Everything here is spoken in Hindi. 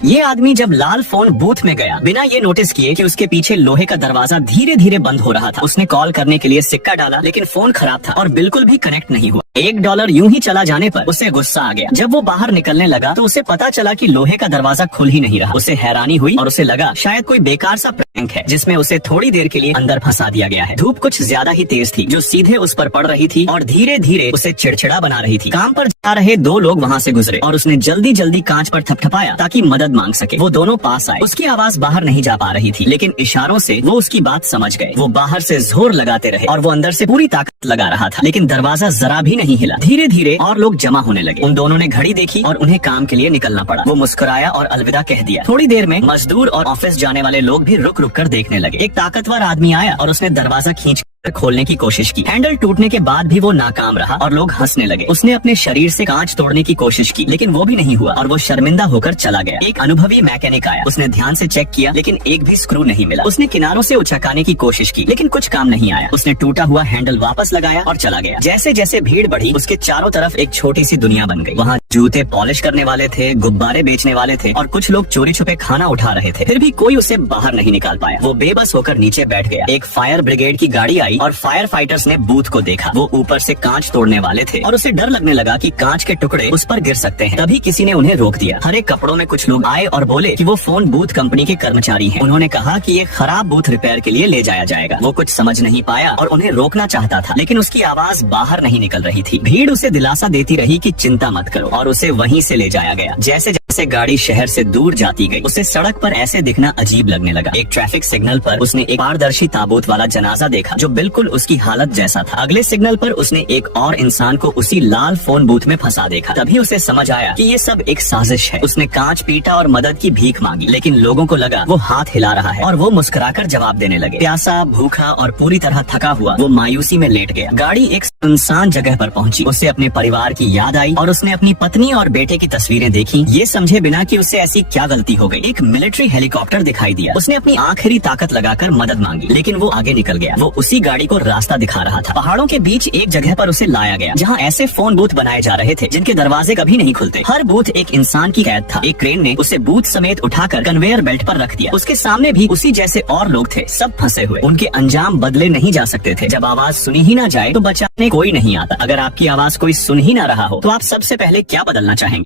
ये आदमी जब लाल फोन बूथ में गया, बिना ये नोटिस किए कि उसके पीछे लोहे का दरवाजा धीरे धीरे बंद हो रहा था, उसने कॉल करने के लिए सिक्का डाला, लेकिन फोन खराब था और बिल्कुल भी कनेक्ट नहीं हुआ। $1 यूं ही चला जाने पर उसे गुस्सा आ गया। जब वो बाहर निकलने लगा तो उसे पता चला कि लोहे का दरवाजा खुल ही नहीं रहा। उसे हैरानी हुई और उसे लगा शायद कोई बेकार सा प्रैंक है जिसमें उसे थोड़ी देर के लिए अंदर फंसा दिया गया है। धूप कुछ ज्यादा ही तेज थी जो सीधे उस पर पड़ रही थी और धीरे धीरे उसे चिड़चिड़ा बना रही थी। काम पर जा रहे 2 लोग वहाँ से गुजरे और उसने जल्दी जल्दी कांच पर थपथपाया ताकि मदद मांग सके। वो दोनों पास आए। उसकी आवाज बाहर नहीं जा पा रही थी, लेकिन इशारों से वो उसकी बात समझ गए। वो बाहर से जोर लगाते रहे और वो अंदर से पूरी ताकत लगा रहा था, लेकिन दरवाजा जरा भी नहीं हिला। धीरे धीरे और लोग जमा होने लगे। उन दोनों ने घड़ी देखी और उन्हें काम के लिए निकलना पड़ा। वो मुस्कुराया और अलविदा कह दिया। थोड़ी देर में मजदूर और ऑफिस जाने वाले लोग भी रुक रुक कर देखने लगे। एक ताकतवर आदमी आया और उसने दरवाजा खींच खोलने की कोशिश की। हैंडल टूटने के बाद भी वो नाकाम रहा और लोग हंसने लगे। उसने अपने शरीर से कांच तोड़ने की कोशिश की, लेकिन वो भी नहीं हुआ और वो शर्मिंदा होकर चला गया। एक अनुभवी मैकेनिक आया। उसने ध्यान से चेक किया, लेकिन एक भी स्क्रू नहीं मिला। उसने किनारों से उचकाने की कोशिश की, लेकिन कुछ काम नहीं आया। उसने टूटा हुआ हैंडल वापस लगाया और चला गया। जैसे जैसे भीड़ बढ़ी, उसके चारों तरफ एक छोटी सी दुनिया बन गई। वहाँ जूते पॉलिश करने वाले थे, गुब्बारे बेचने वाले थे और कुछ लोग चोरी छुपे खाना उठा रहे थे। फिर भी कोई उसे बाहर नहीं निकाल पाया। वो बेबस होकर नीचे बैठ गया। एक फायर ब्रिगेड की गाड़ी आई और फायर फाइटर्स ने बूथ को देखा। वो ऊपर से कांच तोड़ने वाले थे और उसे डर लगने लगा कि कांच के टुकड़े उस पर गिर सकते हैं। तभी किसी ने उन्हें रोक दिया। हरे कपड़ों में कुछ लोग आए और बोले कि वो फोन बूथ कंपनी के कर्मचारी हैं। उन्होंने कहा कि ये खराब बूथ रिपेयर के लिए ले जाया जाएगा। वो कुछ समझ नहीं पाया और उन्हें रोकना चाहता था, लेकिन उसकी आवाज बाहर नहीं निकल रही थी। भीड़ उसे दिलासा देती रही कि चिंता मत करो और उसे वहीं से ले जाया गया। जैसे जैसे गाड़ी शहर से दूर जाती गई, उसे सड़क पर ऐसे दिखना अजीब लगने लगा। एक ट्रैफिक सिग्नल पर उसने एक पारदर्शी ताबूत वाला जनाजा देखा जो बिल्कुल उसकी हालत जैसा था। अगले सिग्नल पर उसने एक और इंसान को उसी लाल फोन बूथ में फंसा देखा। तभी उसे समझ आया कि ये सब एक साजिश है। उसने कांच पीटा और मदद की भीख मांगी, लेकिन लोगों को लगा वो हाथ हिला रहा है और वो मुस्कुराकर जवाब देने लगे। प्यासा, भूखा और पूरी तरह थका हुआ वो मायूसी में लेट गया। गाड़ी एक सुनसान जगह पर पहुंची। उसे अपने परिवार की याद आई और उसने अपनी पत्नी और बेटे की तस्वीरें देखी, ये समझे बिना कि उससे ऐसी क्या गलती हो गई। एक मिलिट्री हेलीकॉप्टर दिखाई दिया। उसने अपनी आखिरी ताकत लगाकर मदद मांगी, लेकिन वो आगे निकल गया। वो उसी गाड़ी को रास्ता दिखा रहा था। पहाड़ों के बीच एक जगह पर उसे लाया गया जहाँ ऐसे फोन बूथ बनाए जा रहे थे जिनके दरवाजे कभी नहीं खुलते। हर बूथ एक इंसान की कैद था। एक क्रेन ने उसे बूथ समेत उठाकर कन्वेयर बेल्ट पर रख दिया। उसके सामने भी उसी जैसे और लोग थे, सब फंसे हुए। उनके अंजाम बदले नहीं जा सकते थे। जब आवाज सुनी ही ना जाए तो बचाने कोई नहीं आता। अगर आपकी आवाज कोई सुन ही ना रहा हो तो आप सबसे पहले क्या बदलना चाहेंगे?